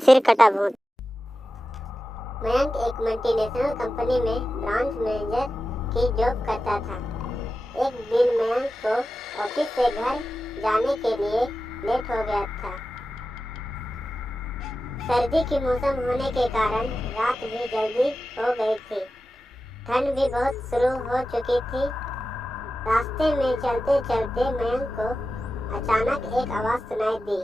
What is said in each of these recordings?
सिर कटा भूत। मयंक एक मल्टीनेशनल कंपनी में ब्रांच मैनेजर की जॉब करता था। एक दिन मयंक को ऑफिस से घर जाने के लिए लेट हो गया था। सर्दी की मौसम होने के कारण रात भी जल्दी हो गई थी। ठंड भी बहुत शुरू हो चुकी थी। रास्ते में चलते चलते मयंक को अचानक एक आवाज सुनाई दी,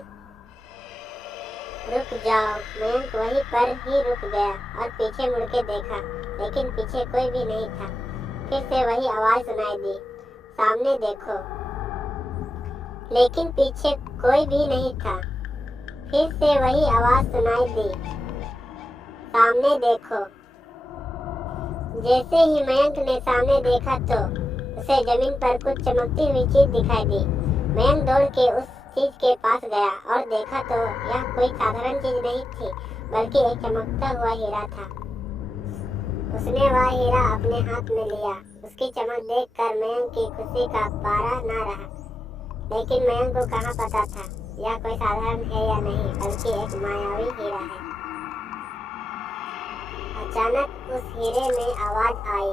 रुक जाओ। मयंक वहीं पर ही रुक गया और पीछे मुड़ के देखा, लेकिन पीछे कोई भी नहीं था। फिर से वही आवाज सुनाई दी, सामने देखो। लेकिन पीछे कोई भी नहीं था। फिर से वही आवाज सुनाई दी, सामने देखो। जैसे ही मयंक ने सामने देखा तो उसे जमीन पर कुछ चमकती हुई चीज दिखाई दी। मयंक दौड़ के उस चीज के पास गया और देखा तो यह कोई साधारण चीज नहीं थी, बल्कि एक चमकता हुआ हीरा था। उसने वह हीरा अपने हाथ में लिया। उसकी चमक देखकर मयंक की खुशी का पारा न रहा। लेकिन मयंक को कहाँ पता था यह कोई साधारण है या नहीं, बल्कि एक मायावी हीरा है। अचानक उस हीरे में आवाज आई,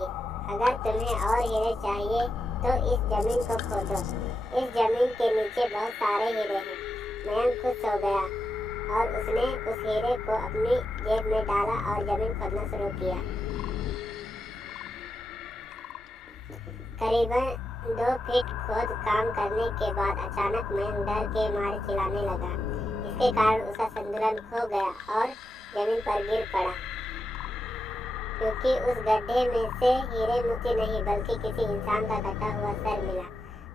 अगर तुम्हें और हीरे चाहिए तो इस जमीन को खोदो। इस जमीन के नीचे बहुत सारे हीरे हैं। मयंक खुश हो गया और उसने उस हीरे को अपनी जेब में डाला और जमीन खोदना शुरू किया। करीबन 2 फीट खोद काम करने के बाद अचानक मयंक डर के मारे चिल्लाने लगा। इसके कारण उसका संतुलन खो गया और जमीन पर गिर पड़ा, क्योंकि उस गड्ढे में से हीरे मोती नहीं बल्कि किसी इंसान का कटा हुआ सर मिला।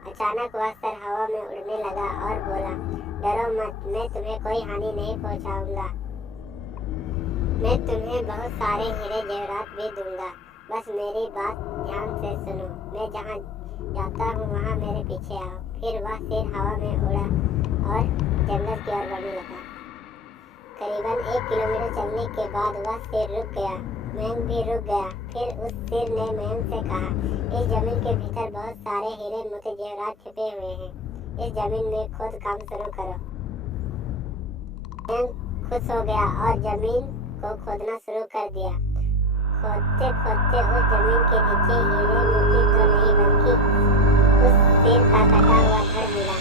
अचानक वह सर हवा में उड़ने लगा और बोला, डरो मत, मैं तुम्हें कोई हानि नहीं पहुंचाऊंगा। मैं तुम्हें बहुत सारे हीरे जवाहरात भी दूंगा, बस मेरी बात ध्यान से सुनो। मैं जहाँ जाता हूँ वहाँ मेरे पीछे आओ। फिर वह सिर हवा में उड़ा और जंगल की ओर बढ़ने लगा। करीबन 1 किलोमीटर चलने के बाद वह सिर रुक गया। मयंक भी रुक गया। फिर उस सिर ने मयंक से कहा, इस जमीन के भीतर बहुत सारे हीरे मोती जवाहरात छिपे हुए हैं। इस जमीन में खोद काम शुरू करो। मयंक खुश हो गया और जमीन को खोदना शुरू कर दिया। खोदते खोदते उस जमीन के नीचे हीरे मोती तो नहीं बल्कि उस सिर का कटा हुआ धड़ मिला।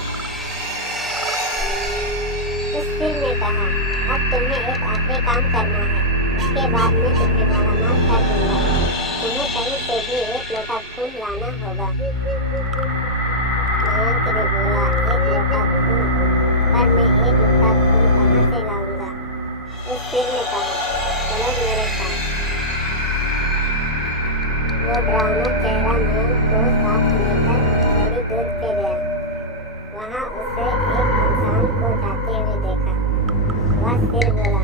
उस सिर ने कहा, अब तुम्हें एक आखिरी काम करना है, उसके बाद मैं तुम्हें मालामाल कर दूंगा। तुम्हें कहीं से भी 1 लोटा खून लाना होगा। मयंक ने बोला, 1 लोटा खून? पर मैं 1 लोटा खून कहाँ से लाऊंगा? उस सिर ने कहा, चलो मेरे साथ। वो डरावना चेहरा मयंक को साथ लेकर थोड़ी दूर पे गया। वहाँ उसे एक इंसान को जाते हुए देखा। वह सिर बोला,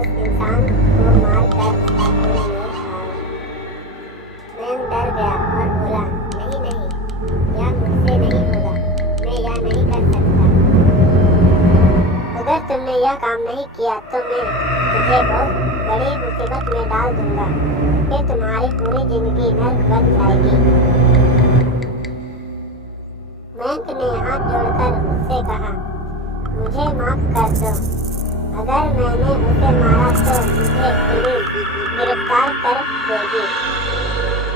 उस इंसान को मार कर उसका खून ले आओ। मयंक डर गया और बोला, नहीं नहीं, यह मुझसे नहीं होगा, मैं यह नहीं कर सकता। अगर तुमने यह काम नहीं किया तो मैं तुझे बहुत बड़ी मुसीबत में डाल दूंगा। फिर तुम्हारी पूरी जिंदगी नर्क बन जाएगी। मयंक ने हाथ जोड़कर उससे कहा, मुझे माफ कर दो। अगर मैंने उसे मारा तो मुझे पुलिस गिरफ्तार कर देगी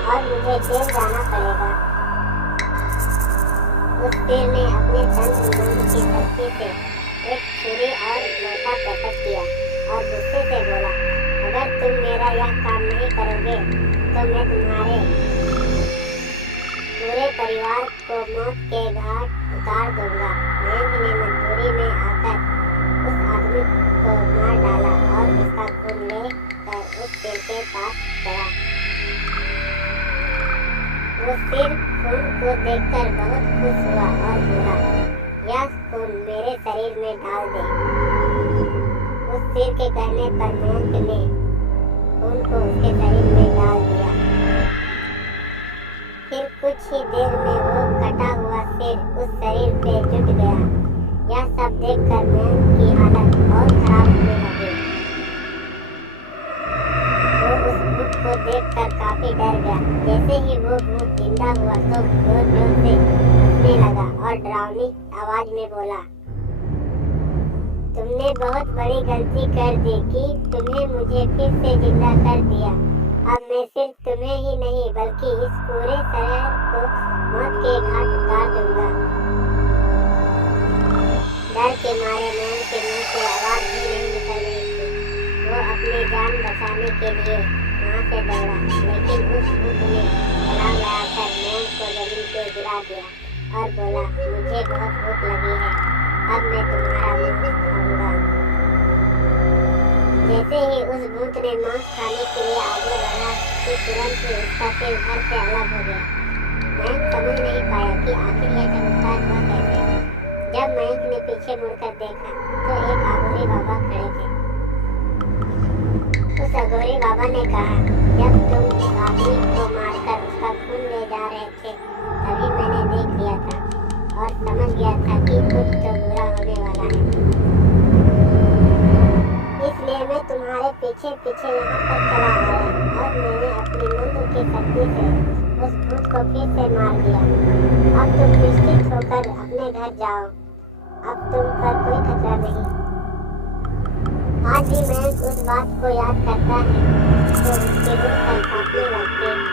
और मुझे जेल जाना पड़ेगा। उस सिर ने अपने तंत्र मंत्र की शक्ति से एक छुरी और लोटा प्रकट किया और गुस्से से बोला, अगर तुम मेरा यह काम नहीं करोगे तो मैं तुम्हारे पूरे परिवार को मौत के घाट उतार दूंगा। मयंक ने मजबूरी में आकर उस आदमी को मार डाला और उसका खून लेकर उस सिर के पास गया। वो सिर खून को देखकर बहुत खुश हुआ और बोला, यह खून मेरे शरीर में डाल दे। उस सिर के कहने पर मयंक ने खून को उसके शरीर में डाल दिया। फिर कुछ ही देर में वो कटा हुआ सिर उस शरीर पे जुट गया। यह सब देखकर मयंक की हालत और खराब होने लगी। वो उस भूत को देखकर काफी डर गया। जैसे ही वो भूत जिंदा हुआ तो जोर जोर से हंसने लगा और डरावनी आवाज में बोला, तुमने मैंने बहुत बड़ी गलती कर दी कि तुम्हें मुझे फिर से जिंदा कर दिया। अब मैं सिर्फ तुम्हें ही नहीं बल्कि इस पूरे शहर को मौत के घाट उतार दूंगा। डर के मारे मैन के मुंह से आवाज भी नहीं निकल रही थी। वो अपनी जान बचाने के लिए वहां से दौड़ा, लेकिन उस भूत ने छलांग लगाकर मैन को जमीन पे गिरा दिया और बोला, मुझे बहुत भूख लगी है, अब मैं तुम्हारा मांस खाऊंगा। जैसे ही उस भूत ने मांस खाने के लिए आगे बढ़ा कि तुरंत ही उसका सिर घर से अलग हो गया। मैंक समझ नहीं पाया कि आखिर यह चमत्कार हुआ कैसे। जब मैंक ने पीछे मुड़कर देखा तो एक अघोरी बाबा खड़े थे। उस अघोरी बाबा ने कहा, जब तुम उस आदमी को मारकर उसका खून ले जा रहे थे तभी मैंने देख लिया था और समझ गया था कि कुछ तो बुरा होने वाला है, इसलिए मैं तुम्हारे पीछे पीछे यहाँ तक चला आया और मैंने अपनी मंत्र की शक्ति से उस भूत को फिर से मार दिया। अब तुम निश्चिंत होकर अपने घर जाओ, अब तुम पर कोई खतरा नहीं। आज भी मैं उस बात को याद करता है तो उसकी रूह कांपने लगती है।